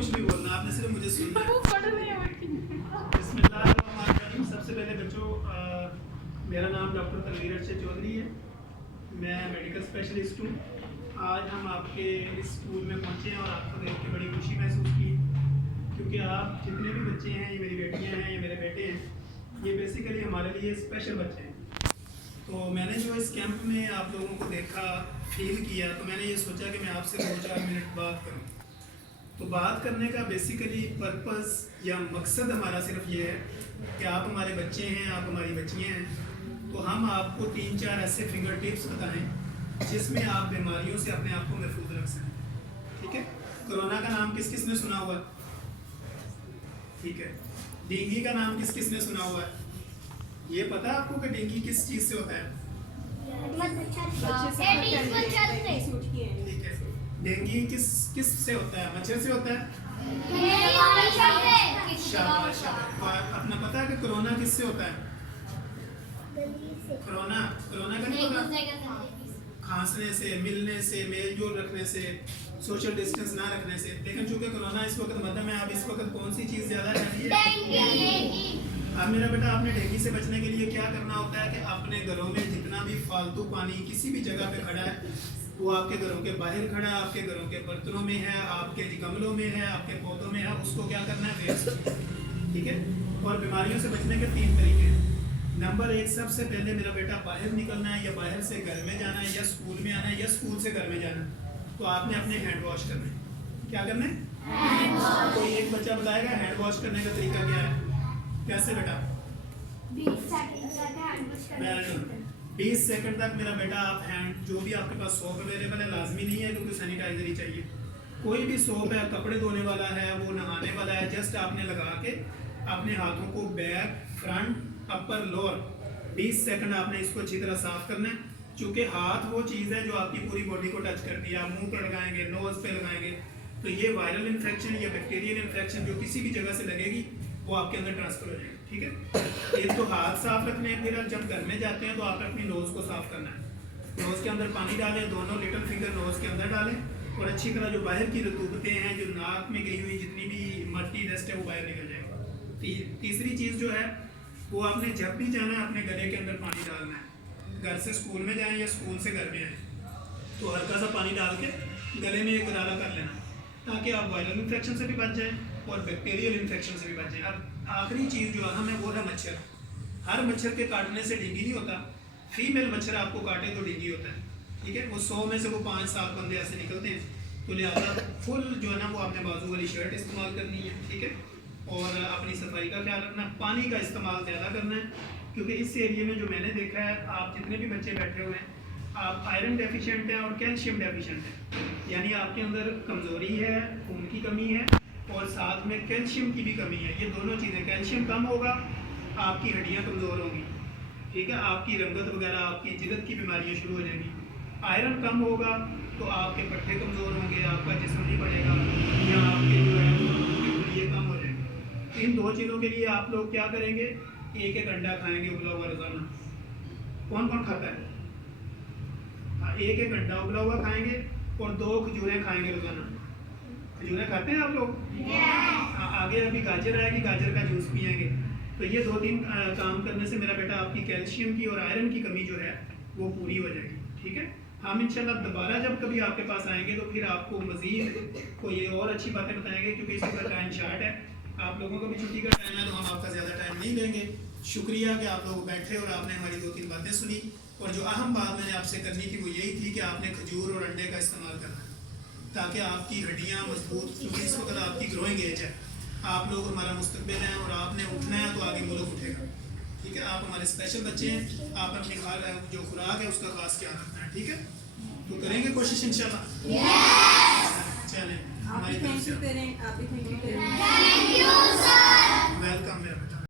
कुछ भी बोलना, आपने सिर्फ मुझे सुनना है। बिस्मिल्लाहिर्रहमानिर्रहीम। सबसे पहले बच्चों, मेरा नाम डॉक्टर तनवीर अर्शद चौधरी है। मैं मेडिकल स्पेशलिस्ट हूँ। आज हम आपके इस स्कूल में पहुँचे हैं और आपको देख के बड़ी खुशी महसूस की, क्योंकि आप जितने भी बच्चे हैं, ये मेरी बेटियाँ हैं, ये मेरे बेटे हैं, ये बेसिकली हमारे लिए स्पेशल बच्चे हैं। तो मैंने जो इस कैंप में आप लोगों को देखा, फील किया, तो मैंने ये सोचा कि मैं आपसे 2-4 मिनट बात करूँ। तो बात करने का बेसिकली पर्पस या मकसद हमारा सिर्फ ये है कि आप हमारे बच्चे हैं, आप हमारी बच्चियाँ हैं, तो हम आपको 3-4 ऐसे फिंगर टिप्स बताएं जिसमें आप बीमारियों से अपने आप को महफूज रख सकें। ठीक है। कोरोना का नाम किस किस ने सुना हुआ है? ठीक है। डेंगू का नाम किस किस ने सुना हुआ है? ये पता है आपको कि डेंगू किस चीज़ से होता है? ठीक है। डेंगू किस से होता है? मच्छर से होता है। शाबाश शाबाश। अपना पता है कि कोरोना किससे होता है? कोरोना का नहीं पता? खांसने से, मिलने से, मेल जोल रखने से, सोशल डिस्टेंस ना रखने से। लेकिन चूंकि कोरोना इस वक्त मध्यम है, अब इस वक्त कौन सी चीज़ ज़्यादा फैली है? अब मेरा बेटा, आपने डेंगू से बचने के लिए क्या करना होता है कि अपने घरों में जितना भी फालतू पानी किसी भी जगह पे खड़ा है, वो आपके घरों के बाहर खड़ा है, आपके घरों के बर्तनों में है, आपके गमलों में है, आपके पौधों में है, उसको क्या करना है? वेस्ट। ठीक है। और बीमारियों से बचने के 3 तरीके हैं। नंबर 1, सबसे पहले मेरा बेटा बाहर निकलना है या बाहर से घर में जाना है या स्कूल में आना है या स्कूल से घर में जाना है, तो आपने अपने हैंड वॉश करना है। क्या करना है? कोई एक बच्चा बताएगा हैंड वॉश करने का तरीका क्या है? कैसे बेटा? 20 सेकंड तक मेरा बेटा आप हैंड, जो भी आपके पास सोप अवेलेबल है, लाजमी नहीं है क्योंकि सैनिटाइजर ही चाहिए, कोई भी सोप है, कपड़े धोने वाला है, वो नहाने वाला है, जस्ट आपने लगा के अपने हाथों को बैक, फ्रंट, अपर, लोअर 20 सेकंड आपने इसको अच्छी तरह साफ करना है। चूँकि हाथ वो चीज़ है जो आपकी पूरी बॉडी को टच करती है। आप मुंह पर लगाएंगे, नोज पे लगाएंगे, तो ये वायरल इन्फेक्शन या बैक्टीरियल इन्फेक्शन जो किसी भी जगह से लगेगी वो आपके अंदर ट्रांसफर हो जाएगी। ठीक है। एक तो हाथ साफ रखने हैं, फिर जब घर में जाते हैं तो आपने अपनी नोज़ को साफ करना है। नोज़ के अंदर पानी डालें, दोनों लिटिल फिंगर नोज़ के अंदर डालें और अच्छी तरह जो बाहर की रतूबतें हैं, जो नाक में गई हुई जितनी भी मट्टी डस्ट है, वो बाहर निकल जाएगी। तीसरी चीज़ जो है वो आपने जब भी जाना है अपने गले के अंदर पानी डालना है। घर से स्कूल में जाएं या स्कूल से घर में आएँ तो हल्का सा पानी डाल के गले में एक गरारा कर लेना, ताकि आप वायरल इन्फेक्शन से भी बच जाएं और बैक्टीरियल इन्फेक्शन से भी बच जाएं। अब आखिरी चीज़ जो अहम है वो है मच्छर। हर मच्छर के काटने से डेंगू नहीं होता। फीमेल मच्छर आपको काटे तो डेंगू होता है। ठीक है। वो 100 में से वो 5-7 बंदे ऐसे निकलते हैं, तो लिहाजा फुल जो है ना वो आपने बाजू वाली शर्ट इस्तेमाल करनी है। ठीक है। और अपनी सफाई का ख्याल रखना, पानी का इस्तेमाल ज़्यादा करना है, क्योंकि इस एरिया में जो मैंने देखा है, आप जितने भी बच्चे बैठे हुए हैं, आप आयरन डेफिशिएंट हैं और कैल्शियम डेफिशिएंट हैं, यानी आपके अंदर कमज़ोरी है, खून की कमी है और साथ में कैल्शियम की भी कमी है। ये दोनों चीज़ें, कैल्शियम कम होगा आपकी हड्डियाँ कमज़ोर होंगी। ठीक है। आपकी रंगत वगैरह, आपकी जिल्द की बीमारियाँ शुरू हो जाएंगी। आयरन कम होगा तो आपके पट्टे कमज़ोर होंगे, आपका जिस्म नहीं बढ़ेगा या आपके जो है ये कम हो जाएंगे। इन 2 चीज़ों के लिए आप लोग क्या करेंगे? 1-1 अंडा खाएंगे उबला हुआ रोजाना। कौन कौन खाता है? 1-1 अंडा उबला हुआ खाएंगे और 2 खजूरें खाएंगे रोजाना। खजूरें खाते हैं आप लोग? आगे अभी गाजर आएगी, गाजर का जूस पिएंगे। तो ये 2-3 काम करने से मेरा बेटा आपकी कैल्शियम की और आयरन की कमी जो है वो पूरी हो जाएगी। ठीक है। हम इंशाल्लाह दोबारा जब कभी आपके पास आएंगे तो फिर आपको मज़ीद कोई और अच्छी बातें बताएंगे, क्योंकि इस वक्त टाइम शार्ट है, आप लोगों को भी छुट्टी का टाइम है, तो हम आपका ज़्यादा टाइम नहीं लेंगे। शुक्रिया कि आप लोग बैठे और आपने हमारी 2-3 बातें सुनी। और जो अहम बात मैंने आपसे करनी थी वो यही थी कि आपने खजूर और अंडे का इस्तेमाल करना है, ताकि आपकी हड्डियाँ मजबूत, क्योंकि इस वक्त आपकी ग्रोइंग एज है, आप लोग हमारा मुस्तकबिल हैं और आपने उठना है तो आगे मुल्क उठेगा। ठीक है। आप हमारे स्पेशल बच्चे हैं, आप अपनी जो खुराक है उसका खास ख्याल रखना है। ठीक है। तो करेंगे कोशिश इंशाल्लाह। चलें, हमारी तरफ से वेलकम मेरा बेटा।